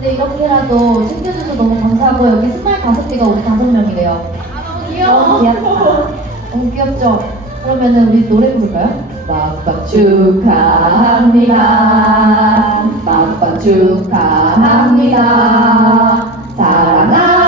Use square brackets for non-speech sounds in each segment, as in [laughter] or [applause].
근데 이렇게라도 챙겨줘서 너무 감사하고 여기 스마일 다섯 개가 우리 다섯 명이래요. 너무 귀엽다. 너무 귀엽죠? 그러면은 우리 노래 부를까요? 막방 축하합니다. 막방 축하합니다. 사랑하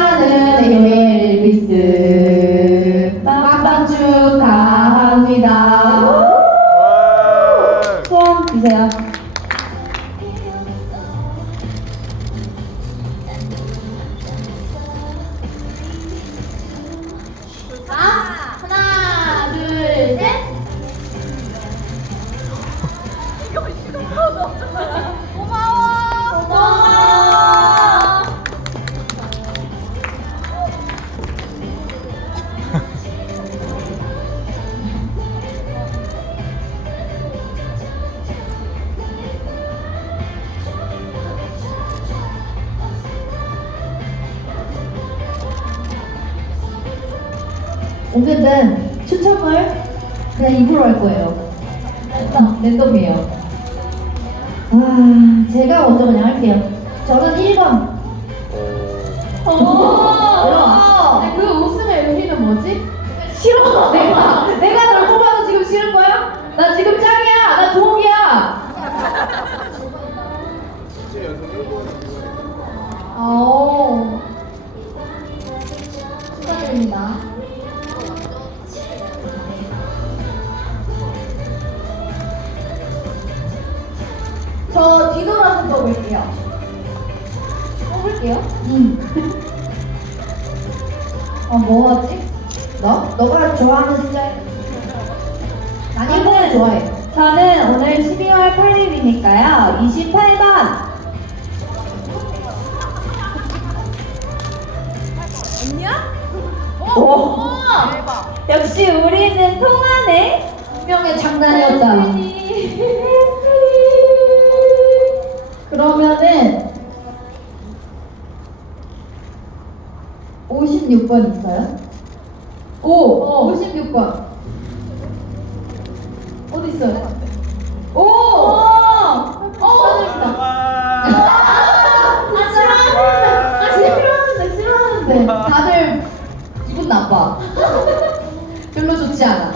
오늘은 추첨을 그냥 입으로 할 거예요. 랜덤, 랜덤이에요. 아, 제가 먼저 그냥 할게요. 저는 1번. 어. 근데 그 웃음의 의미는 뭐지? 싫어. 내가 내가 널 뽑아서 지금 싫은 거야? 나 지금 짱이야. 나 동이야. 아오. 축하드립니다. 뽑을게요. 뽑을게요. 응. 어, 뭐 하지? 너? 너가 좋아하는 숫자? 난 1번을 좋아해. 저는 오늘 12월 8일이니까요. 28번. 오. 역시 우리는 통하네. 분명히 장난이었다. 56번 있어요? 오, 56번. 어디 있어요? 오! 어! 축하드립니다. 아, 싫어하는데. 아, 싫어하는데, 싫어하는데. 다들 기분 나빠. [laughs] 별로 좋지 않아.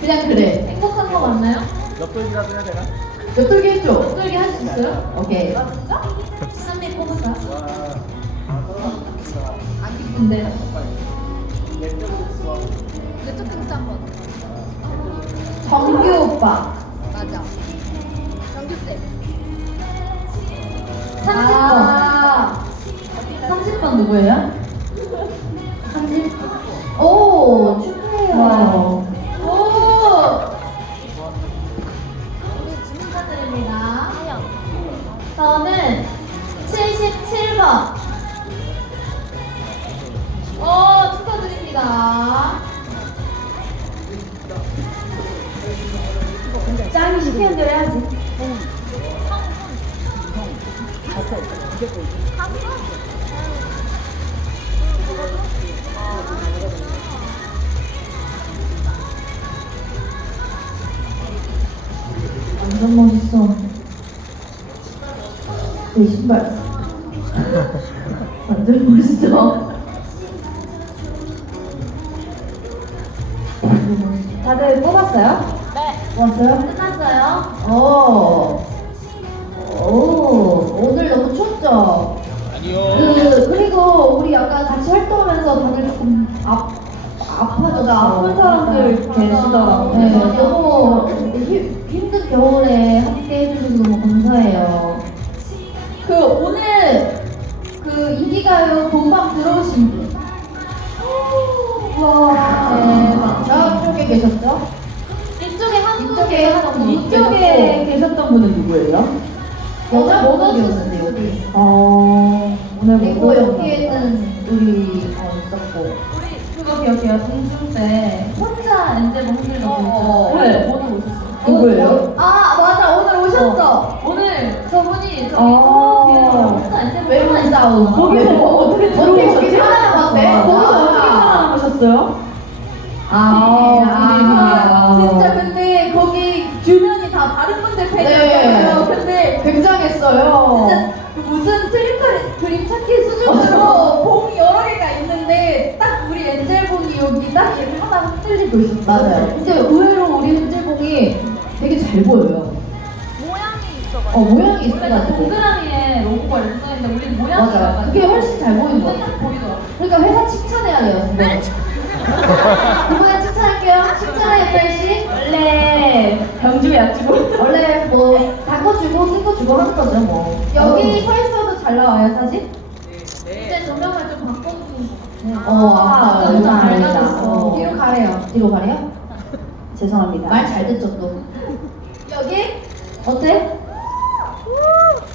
그냥 그래. 행복한 거 맞나요? 옆돌기라도 해야 되나? 옆돌기 해줘. 목소리 할수 있어요? 오케이. 한입 안 기쁜데. 근데 조금 싼 거. 정규 오빠. 맞아. 정규쌤. 30번. 아. 30번 누구예요? 30. 오, 짱이 시키는 대로 해야지. 완전 멋있어. 내 신발. [laughs] 완전 멋있어. 다들 뽑았어요? 왔어요? 끝났어요. 오. 오, 오늘 너무 춥죠? 아니요. 그, 그리고 우리 약간 같이 활동하면서 다들 조금 아, 아파졌어. 맞아, 아픈 사람들 계시더라고. 네, 너무 힘, 힘든 겨울에 함께 해주셔서 너무 감사해요. 그, 오늘 그 인기가요 본방 들어오신 분. 와, 대 이쪽에 계셨던 분은 누구예요? 여자 모델이었는데, 여기. 어, 오늘 못 그리고 보셨나 여기에는 우리 어, 있었고. 우리 그거 기억해요. 동중 때 혼자 엔젤 어, 오늘 네. 오늘 오셨어요. 누구예요? 아, 맞아. 오늘 오셨어. 오늘 저분이 저기 아. 뒤에서 혼자 엔젤 외로운 싸움. 거기서 어떻게 어떻게 들어오셨지? 거기 살아남았대? 거기서 아. 어떻게 살아남으셨어요? 아, 아, 진짜 근데 거기 많은 네. 어, 근데 굉장했어요. 진짜 그 무슨 트림 그림- 그림 찾기 수준으로 [laughs] 봉 여러 개가 있는데 딱 우리 엔젤봉이 여기 딱 이렇게 하나 흔들리고 있어요. 맞아요. 근데 의외로 우리 흔질봉이 되게 잘 보여요. 모양이 어, 있어가지고 모양이 있어가지고. 동그라미에 로고가 이렇게 써있는데 우리 모양이 맞아. 그게 훨씬 잘 보이는 거 같아. 보이더라고 그러니까 회사 칭찬해야 돼요. 그거는. [laughs] 그분의 할게요. 칭찬해, 펠씨. 원래 병주 약주고. 원래 뭐, 단거 주고, 쓴거 주고 하는 거죠, 뭐. 여기 서 있어도 잘 나와요, 사진? 이제 조명을 좀 바꿔주는 거. 어, 아까 좀 영상 밝아졌어. 알려줬어. 뒤로 가래요. 뒤로 가래요? 죄송합니다. 말 잘 듣죠, 또. 여기? 어때?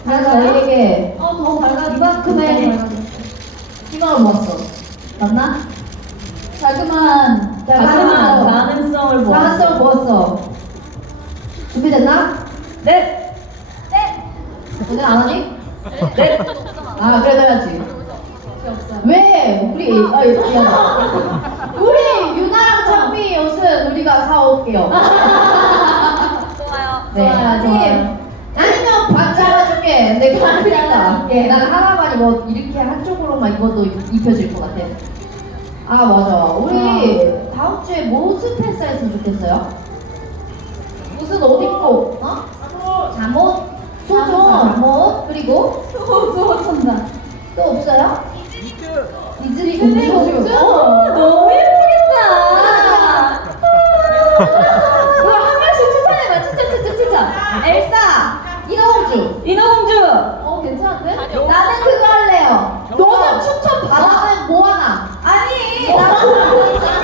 내가 저희에게 어, 더 밝아졌어. 이만큼의 희망을 모았어. 맞나? 자그만, 자그마한 가능성을 모았어. 가능성을 모았어. 준비됐나? 네. 오늘 안 하니? 네. 아, 그래도 해야지. 왜? 우리, 아, 얘 미안해. 우리 유나랑 찬미 옷은 우리가 사올게요. 좋아요. 네. 좋아요, 좋아요. 아니면 반 잘라줄게. 내가 크니까. 예, 난 하나만 입어 이렇게 한쪽으로만 입어도 입혀질 것 같아. 아 맞아. 우리 다음 주에 뭐 스페이스 했으면 좋겠어요? 무슨 옷 입고? 어? 잠옷. 소정. 잠옷. 그리고 천장. 또 없어요? 디즈니 디즈니 공주. 공주. 어. 너무 예쁘겠다. 그럼 한 명씩 추천해봐. 추천 추천 추천. 엘사! 인어공주. 인어공주. 어, 괜찮은데? 나는 그거 할래요. 너는 추천 받아면 뭐 하나? 아니! 어. 나,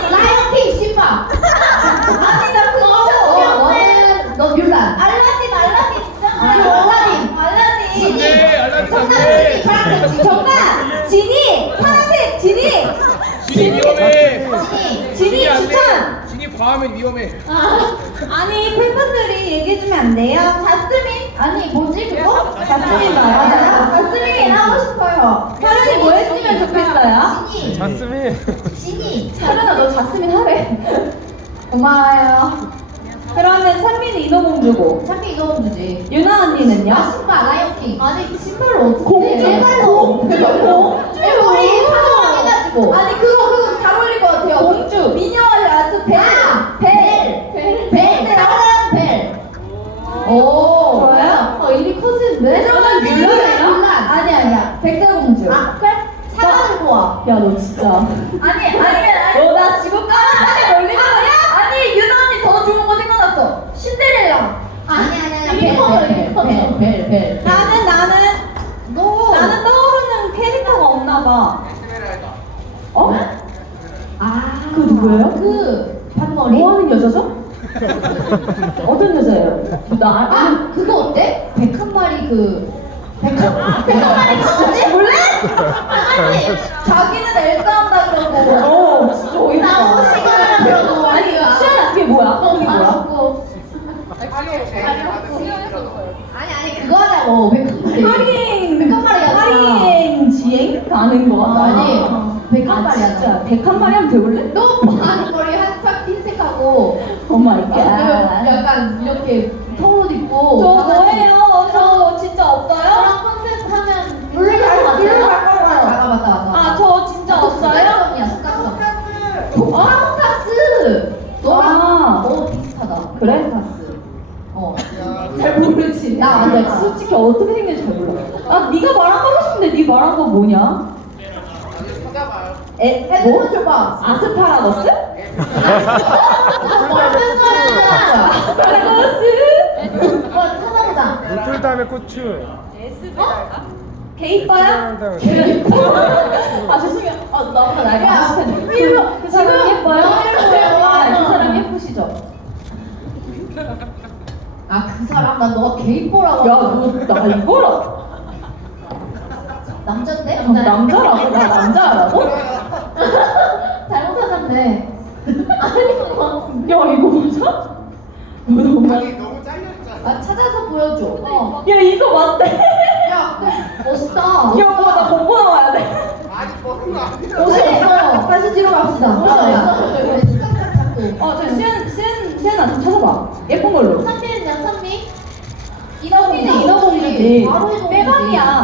라이언킹 신바. 아니, 나 그거 어, 너는 너 뮬란. 알라딘, 알라딘 있잖아. 아, 알라딘. 알라딘. 지니. 알라딘 정답 안돼. 지니. 파란색 지니. 정답! 지니! 파란색 지니! 진이 지니 안 돼. 추천! 진이 과하면 위험해. 아니, 팬분들이 얘기해주면 안 돼요? 자스민? 아니, 뭐지, 그거? 자스민 맞아요? 자스민 하고 싶어요. 하루이 뭐 했으면 좋겠어요? 지니. 맞습니다. 지니. 하루나 너 자스민 하래. 고마워요. 그러면 찬민이 인어공주고, 참미 인어공주지. 유나 언니는요? 아 신바 라이언킹. 아니 신발로 어떻게? 공주. 신발로. 공주. 우리 사정 해가지고. 아니, 그거, 그거 잘 어울릴 것 같아요. 공주. 미녀와 야수 벨. 아, 벨. 벨. 벨. 사랑 벨. 오. 좋아요? 어 일이 커지는데? 그러면 뮬란이에요? 뮬란. 아니, 아니야. 백설공주. 아 그래? 사과를 좋아. 야 너 진짜. 아니 아니면 아니 너 나 지금 까만하게 걸리는 거야? 아니 유나 언니 더 좋은 거 생각났어 신데렐라 아니 아니 아니 유니콘으로, 벨벨벨 벨. 벨. 나는 나는 너. 나는 떠오르는 캐릭터가 없나 봐 어? 아. 그 누구예요? 그 반머리. 뭐 하는 여자죠? 어떤 여자예요? 나 아, 아 그거 어때? 백한 마리 그 백한 백한 마리 진짜지? 몰래? 아니 자기는 엘사 한다 그러고 어 진짜 나 어이없다. 오시거나 그러고 아니 수연아 그게 뭐야? 그게 뭐야? 알았고 아니 아니 그거 하자고 백한 마리 할인 백한 마리 하자. 할인 지행 가는 거 같다. 아니 백한 마리 하자 진짜 백한 마리 하면 돼볼래? 너 반머리 한싹 흰색하고 오 마이 그 갓. 약간 이렇게 턱옷 입고 저 뭐예요? 저 진짜 없어요? 그런 컨셉 하면 블루 갈것 같아 블루 갈것 같아요. 아 맞다 맞다 아 저 진짜 없어요? 스카이썸이야 스카이썸 포카모카스 너랑 아. 너 비슷하다 그래? 포카모카스 어 잘 모르지. 나 근데 솔직히 어떻게 생긴지 잘 몰라. 아 네가 말한 거 하고 싶은데 네 말한 거 뭐냐? 에 뭐? 핸드폰 줘봐 아스파라거스? 아스파라거스? 어 찾아보자 물풀 다음에 고추. 게이빠야? 아 죄송해요. 아 너무 나이 야, 많으시네. 일로, 그 사람 지금 예뻐요? 뭐예요? 아그 사람 예쁘시죠? 아 그 사람 난 너가 게이뽀라고 야 너 나 이거라. 남잔데? 어, 남자라고? 나 남자라고? 잘못 찾았네 아닌 것 같은데 야 이거 맞아? 너 너무 아니 너무 잘렸잖아. 아 찾아서 보여줘 어. 야 이거 맞대. 야 근데 멋있다 야나 공부 나와야 돼. 아니 먹은 거 아니야. 멋있어 다시 뒤로 갑시다 멋있어 스카스 잡고 어저 수연 수연 수연아 좀 찾아봐. 예쁜 걸로. 선미 바로 인어공주지 빼박이야